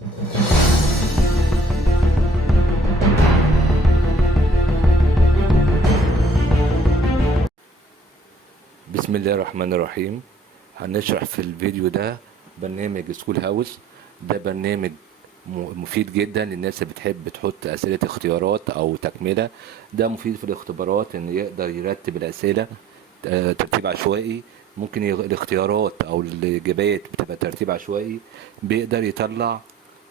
بسم الله الرحمن الرحيم. هنشرح في الفيديو ده برنامج سكول هاوس. ده برنامج مفيد جدا للناس اللي بتحب تحط أسئلة اختيارات أو تكملة. ده مفيد في الاختبارات إن يقدر يرتب الأسئلة ترتيب عشوائي. ممكن الاختيارات أو الإجابات بتبقى ترتيب عشوائي. بيقدر يطلع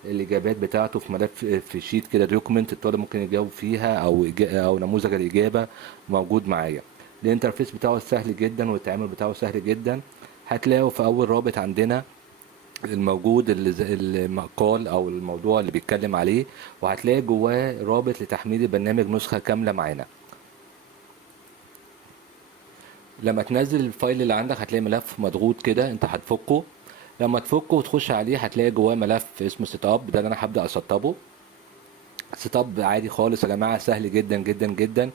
الإجابات بتاعته في ملف، في شيت كده، دوكيمنت الطالب ممكن يجاوب فيها، أو نموذج الإجابة موجود معايا. الانترفيس بتاعه سهل جدا والتعامل بتاعه سهل جدا. هتلاقوا في اول رابط عندنا الموجود المقال او الموضوع اللي بيتكلم عليه، وهتلاقي جواه رابط لتحميل البرنامج نسخة كاملة معانا. لما تنزل الفايل اللي عندك هتلاقي ملف مضغوط كده، انت هتفكه. لما تفكه وتخش عليه هتلاقي جواه ملف اسمه سيت اب، ده اللي انا هبدأ اسطبه. سيت اب عادي خالص يا جماعه، سهل جدا جدا جدا.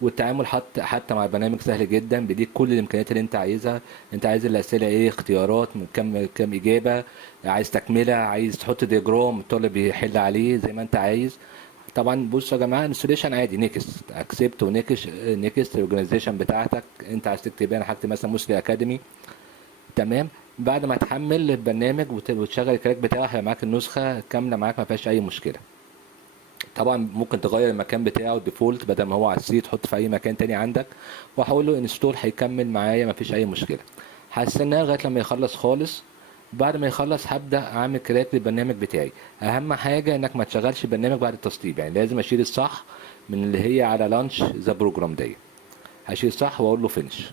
والتعامل حتى مع البرنامج سهل جدا، بيديك كل الامكانيات اللي انت عايزها. انت عايز الاسئله ايه، اختيارات من كم اجابه، عايز تكمله، عايز تحط دياجرام الطالب يحل عليه زي ما انت عايز. طبعا بصوا يا جماعه، انستليشن عادي، نيكست اكسبت نيكست الاورجنايزيشن بتاعتك انت عايز تكتب ايه. انا هكتب مثلا مسلي اكاديمي. تمام. بعد ما تحمل البرنامج وتشغل الكراك بتاعه هيبقى معاك النسخه كامله معاك، ما فيهاش اي مشكله. طبعا ممكن تغير المكان بتاعه الديفولت، بدل ما هو على السي تحط في اي مكان تاني عندك. واحول له انستول هيكمل معايا مفيش اي مشكله. هستناه لغايه لما يخلص خالص. بعد ما يخلص هبدا اعمل كراك للبرنامج بتاعي. اهم حاجه انك ما تشغلش البرنامج بعد التسطيب، يعني لازم اشيل الصح من اللي هي على لانش ذا بروجرام دي. هشيل صح واقول له فينش.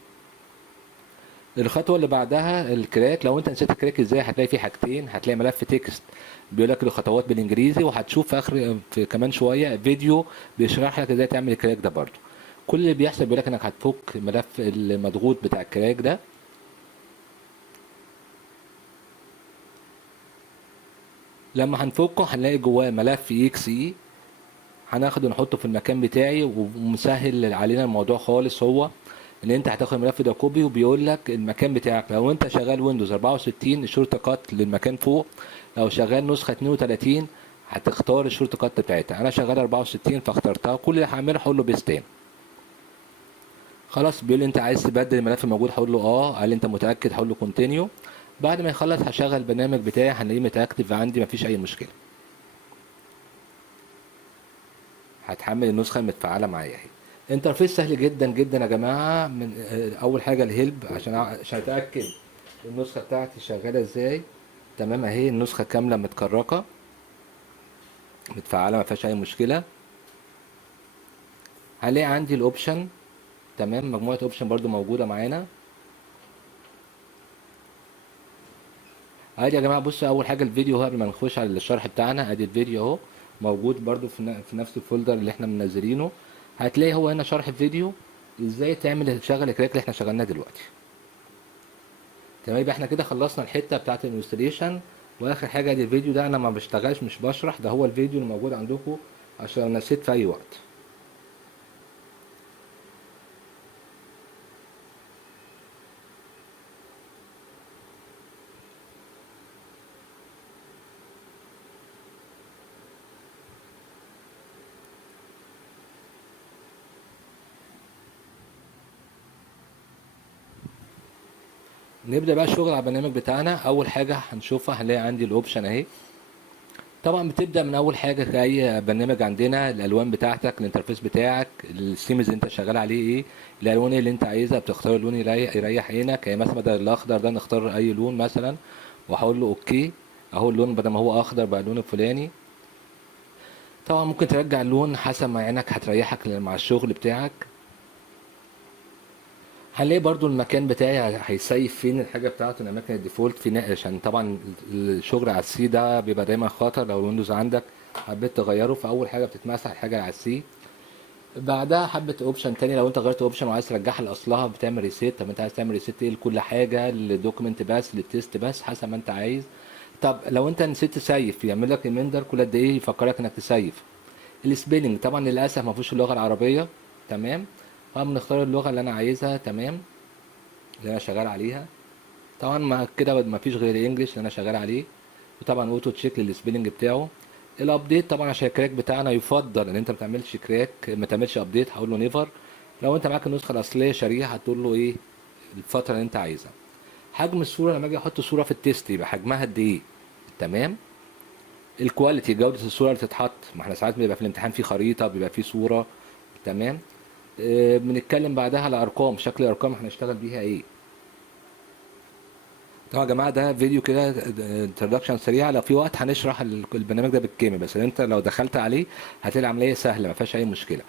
الخطوه اللي بعدها الكراك. لو انت نسيت الكراك ازاي، هتلاقي فيه حاجتين. هتلاقي ملف تكست بيقول لك الخطوات بالانجليزي، وهتشوف في اخر في كمان شويه فيديو بيشرح لك ازاي تعمل الكراك ده برضه. كل اللي بيحصل بيقول لك انك هتفك الملف المضغوط بتاع الكراك ده. لما هنفكه هنلاقي جواه ملف اكس اي، هناخده نحطه في المكان بتاعي، ومسهل علينا الموضوع خالص. هو ان انت هتاخد الملف ده كوبي، وبيقول لك المكان بتاعك. لو انت شغال ويندوز 64 الشورت كات للمكان فوق. لو شغال نسخه 32 هتختار الشورت كات بتاعتها. انا شغال 64 فاخترتها. كل اللي هعمله هقول له بيستين. خلاص بيقول لي انت عايز تبدل الملف الموجود، هقول له اه. قال لي انت متاكد، هقول له كونتينيو. بعد ما يخلص هشغل البرنامج بتاعي، هنلاقيه متاكتف عندي مفيش اي مشكله. هتحمل النسخه المتفعله معايا اهي. انترفيس سهل جدا جدا يا جماعه. من اول حاجه الهيلب عشان اتاكد النسخه بتاعتي شغاله ازاي. تمام اهي النسخه كامله متكركه متفعله ما فيهاش اي مشكله. هلاقي عندي الاوبشن. تمام، مجموعه اوبشن برضو موجوده معانا. ادي يا جماعه بصوا، اول حاجه الفيديو اهو قبل ما نخش على الشرح بتاعنا. ادي الفيديو اهو موجود برضو في نفس الفولدر اللي احنا منزلينه. هتلاقي هو هنا شرح الفيديو ازاي تشغل الكراك اللي احنا شغلناه دلوقتي. تمام، يبقى احنا كده خلصنا الحته بتاعت الانستليشن. واخر حاجه دي الفيديو ده انا ما بشتغلش مش بشرح، ده هو الفيديو اللي موجود عندكم عشان لو نسيت في اي وقت. نبدا بقى الشغل على البرنامج بتاعنا. اول حاجه هنشوفها هنلاقي عندي الاوبشن اهي. طبعا بتبدا من اول حاجه كاي برنامج عندنا. الالوان بتاعتك، الانترفيس بتاعك، السيمز اللي انت شغال عليه ايه، الالوان اللي انت عايزها. بتختار اللون يريح عينك، يعني مثلا بدل الاخضر ده نختار اي لون مثلا. وهقول له اوكي. اهو اللون بدل ما هو اخضر بقى اللون الفلاني. طبعا ممكن ترجع اللون حسب ما عينك هتريحك مع الشغل بتاعك. هنلاقي برضو المكان بتاعي هيسيف فين الحاجه بتاعته، الاماكن الديفولت في عشان طبعا الشغل على السي ده بيبقى دايما خطر. لو الويندوز عندك حبيت تغيره، فاول حاجه بتتمسح الحاجه على السي. بعدها حبه اوبشن تاني. لو انت غيرت اوبشن وعايز ترجعها لاصلها بتعمل ريسيت. طب انت عايز تعمل ريسيت ايه لكل حاجه، للدوكيمنت بس، للتيست بس، حسب ما انت عايز. طب لو انت نسيت تسيف يعمل لك ريميندر كل قد ايه يفكرك انك تسيف. السبيلنج طبعا للاسف ما فيهوش اللغه العربيه. تمام. فبنختار اللغه اللي انا عايزها. تمام، اللي انا شغال عليها. طبعا مع كده ما فيش غير انجلش اللي انا شغال عليه. وطبعا اوتو تشيك للسبيلنج بتاعه. الابديت طبعا عشان الكراك بتاعنا يفضل ان انت ما تعملش كراك، ما تعملش ابديت، هقول له نيفر. لو انت معاك النسخه الاصليه شريحه هتقول له ايه الفتره اللي انت عايزها. حجم الصوره لما اجي احط صوره في التيست يبقى حجمها قد ايه؟ تمام. الكواليتي جوده الصوره اللي تتحط، ما احنا ساعات بيبقى في الامتحان في خريطه بيبقى في صوره. تمام. بنتكلم بعدها على ارقام، شكل الارقام هنشتغل بيها ايه. طبعا يا جماعه ده فيديو كده انتروداكشن سريع، لو في وقت هنشرح البرنامج ده بالكامل، بس انت لو دخلت عليه هتلاقي العمليه سهله ما فيهاش اي مشكله.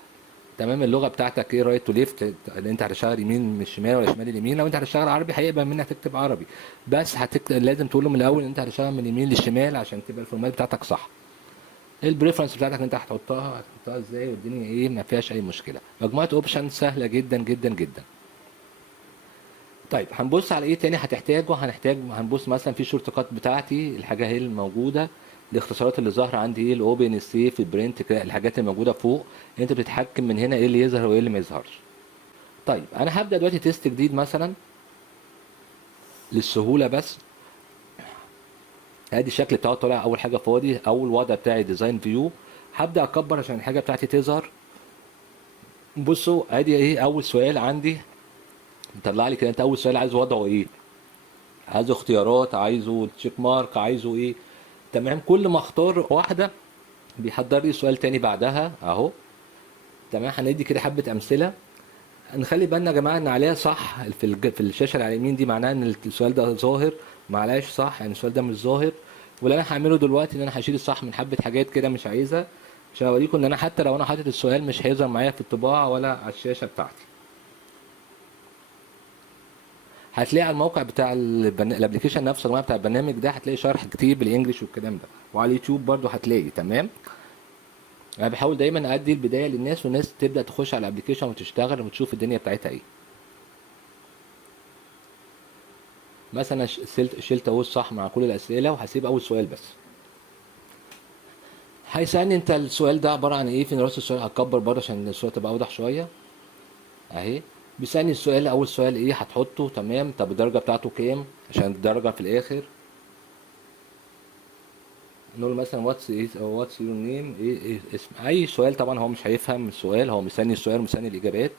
تمام. اللغه بتاعتك ايه؟ رايت تو ليفت، اللي انت هتشتغل يمين من الشمال ولا شمال اليمين. لو انت هتشتغل عربي هيقبل منك تكتب عربي، بس لازم تقول له من الاول ان انت هتشتغل من اليمين للشمال عشان تبقى الفورمات بتاعتك صح. البريفرنس بتاعتك اللي انت هتحطها ازاي والدنيا ايه، ما فيهاش اي مشكله. مجموعه اوبشن سهله جدا جدا جدا. طيب هنبص على ايه تاني هتحتاجه؟ هنبص مثلا في الشورت كات بتاعتي، الحاجه هي الموجوده، الاختصارات اللي ظاهره عندي ايه، الاوبن، السيف، البرنت، الحاجات اللي موجوده فوق. انت بتتحكم من هنا ايه اللي يظهر وايه اللي ما يظهرش. طيب انا هبدا دلوقتي تيست جديد مثلا للسهوله بس. ادي الشكل بتاعه طالع، اول حاجه فاضي، اول وضع بتاعي ديزاين فيو. هبدا اكبر عشان الحاجه بتاعتي تظهر. بصوا ادي ايه اول سؤال عندي، مطلع لي كده انت اول سؤال عايز وضعه ايه، عايزه اختيارات، عايزه تشيك مارك، عايزه ايه. تمام. كل ما اختار واحده بيحضر لي سؤال تاني بعدها اهو. تمام. هندي كده حبه امثله. نخلي بالنا يا جماعه ان عليها صح في الشاشه اللي على اليمين دي معناها ان السؤال ده ظاهر، ما عليهاش صح يعني السؤال ده مش ظاهر. واللي انا هعمله دلوقتي ان انا هشيل الصح من حبه حاجات كده مش عايزها، عشان اوريكم ان انا حتى لو انا حاطط السؤال مش هيظهر معايا في الطباعه ولا على الشاشه بتاعتي. هتلاقي على الموقع بتاع الابلكيشن نفسه يا جماعه بتاع البرنامج ده هتلاقي شرح كتير بالانجلش والكلام ده، وعلى اليوتيوب برضو هتلاقي. تمام. انا بحاول دايما ادي البدايه للناس والناس تبدا تخش على الابلكيشن وتشتغل وتشوف الدنيا بتاعتها ايه. مثلا شلت اهو الصح مع كل الاسئله وهسيب اول سؤال بس. هيسالني انت السؤال ده عباره عن ايه، فين راس السؤال، هتكبر برضه عشان الصوره تبقى اوضح شويه اهي. بيسالني السؤال، اول سؤال ايه هتحطه. تمام. طب الدرجه بتاعته كام عشان الدرجه في الاخر. نقول مثلا واتس يور نيم، ايه اسم اي سؤال. طبعا هو مش هيفهم السؤال، هو مستني السؤال مستني الاجابات.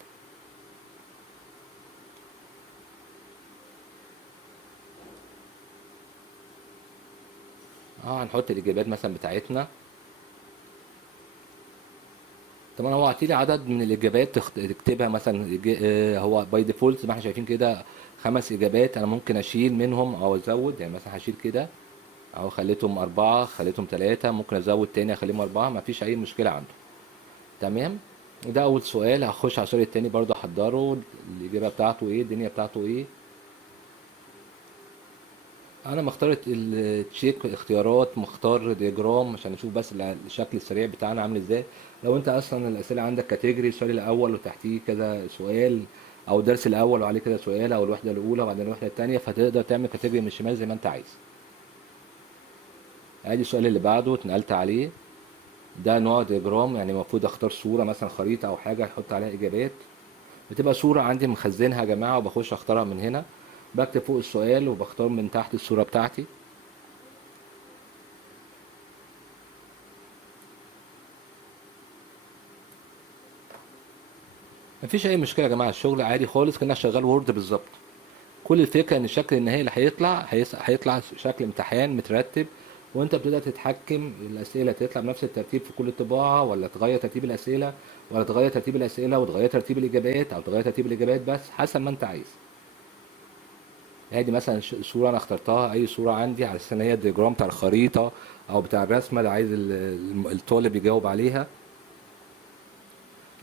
هنحط الاجابات مثلا بتاعتنا. طبعا هو عطيلي عدد من الاجابات تكتبها مثلا هو باي ديفولت زي ما احنا شايفين كده 5 اجابات. انا ممكن اشيل منهم او ازود، يعني مثلا هشيل كده اهو خليتهم 4، خليتهم 3، ممكن ازود تاني اخليهم 4، مفيش اي مشكلة عنده. تمام. وده اول سؤال. هخش على السؤال التاني برضه احضره، الاجابة بتاعته ايه، الدنيا بتاعته ايه. انا مختار التشيك اختيارات، مختار دياجرام عشان نشوف بس الشكل السريع بتاعنا عامل ازاي. لو انت اصلا الاسئله عندك كاتيجوري، السؤال الاول وتحتيه كذا سؤال، او الدرس الاول وعليه كذا سؤال، او الوحده الاولى وبعدين الوحده الثانيه، فتقدر تعمل كاتيجوري من الشمال زي ما انت عايز. ادي السؤال اللي بعده اتنقلت عليه. ده نوع دياجرام، يعني المفروض اختار صوره مثلا خريطه او حاجه احط عليها اجابات. بتبقى صوره عندي مخزنها يا جماعه وبخش اختارها من هنا. بكتب فوق السؤال وبختار من تحت الصوره بتاعتي. مفيش اي مشكله يا جماعه، الشغل عادي خالص كانك شغال وورد بالظبط. كل الفكره ان الشكل النهائي اللي هيطلع شكل امتحان مترتب، وانت بتقدر تتحكم الاسئله تطلع بنفس الترتيب في كل طباعه، ولا تغير ترتيب الاسئله، ولا تغير ترتيب الاسئله وتغير ترتيب الاجابات، او تغير ترتيب الاجابات بس حسب ما انت عايز. ادي مثلا صوره انا اخترتها، اي صوره عندي على اساس ان هي الدياجرام بتاع الخريطه او بتاع الرسمه اللي عايز الطالب يجاوب عليها.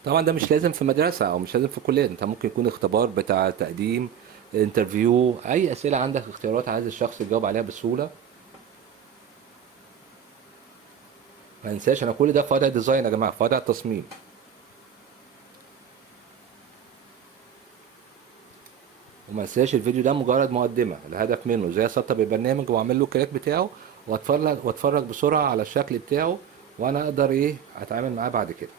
طبعا ده مش لازم في مدرسة او مش لازم في كلية، انت ممكن يكون اختبار بتاع تقديم، انترفيو، اي اسئلة عندك اختيارات عايز الشخص يجاوب عليها بسهولة. ما ننساش انا كل ده في وضع ديزاين يا جماعة، في وضع تصميم. وما ننساش الفيديو ده مجرد مقدمة، الهدف منه ازاي اسطب البرنامج واعمل له الكراك بتاعه، واتفرج بسرعة على الشكل بتاعه، وانا اقدر ايه اتعامل معاه بعد كده.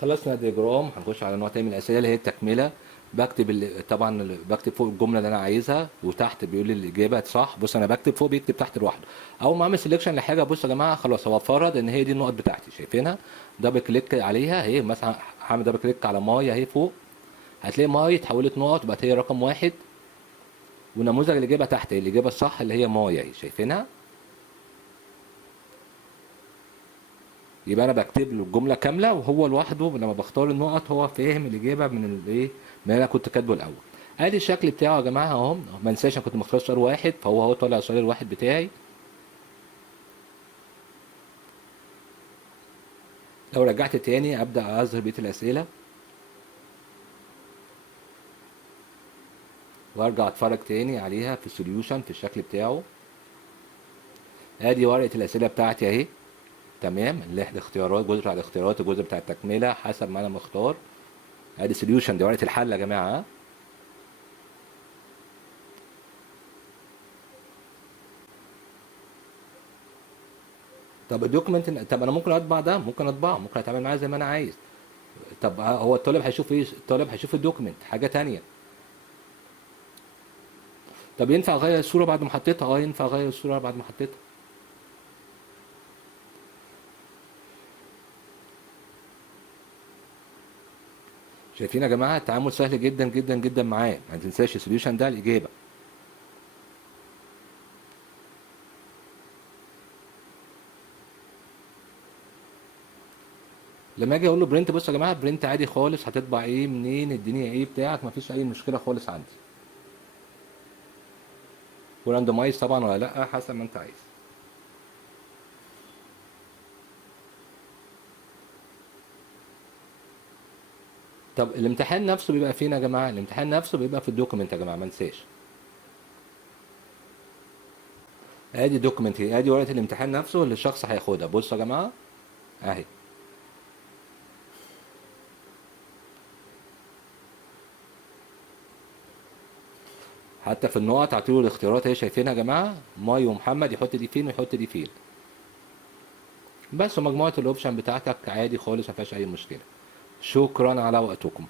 خلصنا الدياجرام، هنخش على نوع تاني من الاسئله اللي هي التكمله. بكتب طبعا بكتب فوق الجمله اللي انا عايزها، وتحت بيقول لي الاجابه صح. بص انا بكتب فوق، بيكتب تحت لوحده. اول ما اعمل سelection لحاجه، بص يا جماعه خلاص هو فرض ان هي دي النقط بتاعتي، شايفينها؟ دبل كليك عليها اهي، مثلا هعمل دبل كليك على ماي اهي فوق، هتلاقي ماي اتحولت نقط وبقت هي رقم واحد، ونموذج الاجابه تحت الاجابه الصح اللي هي ماي اهي، شايفينها؟ يبقى انا بكتب له الجمله كامله، وهو لوحده لما بختار النقط هو فاهم الاجابه من الايه، من اللي انا كنت كاتبه الاول. ادي الشكل بتاعه يا جماعه اهو. ما انساش انا كنت مختار سؤال واحد، فهو اهو طالع السؤال الواحد بتاعي. لو رجعت تاني ابدا اظهر بقيه الاسئله، وارجع اتفرج تاني عليها في السوليوشن في الشكل بتاعه. ادي ورقه الاسئله بتاعتي اهي، تمام، اللي احنا اختيارات، جزء بتاع الاختيارات، الجزء بتاع التكمله حسب ما انا مختار. ادي سوليوشن، دي ورقه الحل يا جماعه، ها؟ طب الدوكيمنت، طب انا ممكن اطبع ده، ممكن اطبعه، ممكن اتعامل معاه زي ما انا عايز. طب هو الطالب هيشوف ايه؟ الطالب هيشوف الدوكيمنت حاجه تانية. طب ينفع اغير الصوره بعد ما حطيتها؟ اه ينفع اغير الصوره بعد ما حطيتها. شايفين يا جماعه؟ التعامل سهل جدا جدا جدا معاه. ما تنساش السوليوشن ده الاجابه. لما اجي اقول له برنت، بص يا جماعه برنت عادي خالص، هتطبع ايه منين الدنيا ايه بتاعك، مفيش اي مشكله خالص عندي. وراندمايز طبعا ولا لا، حسب ما انت عايز. طب الامتحان نفسه بيبقى فين يا جماعه؟ الامتحان نفسه بيبقى في الدوكيمنت يا جماعه، ما انساش. ادي دوكيمنت، ادي ورقه الامتحان نفسه اللي الشخص هياخدها، بصوا يا جماعه اهي. حتى في النقط هعطيله الاختيارات اهي، شايفينها يا جماعه؟ ماي ومحمد يحط دي فين ويحط دي فين. بس مجموعه الاوبشن بتاعتك عادي خالص، ما فيهاش اي مشكله. شكرا على وقتكم.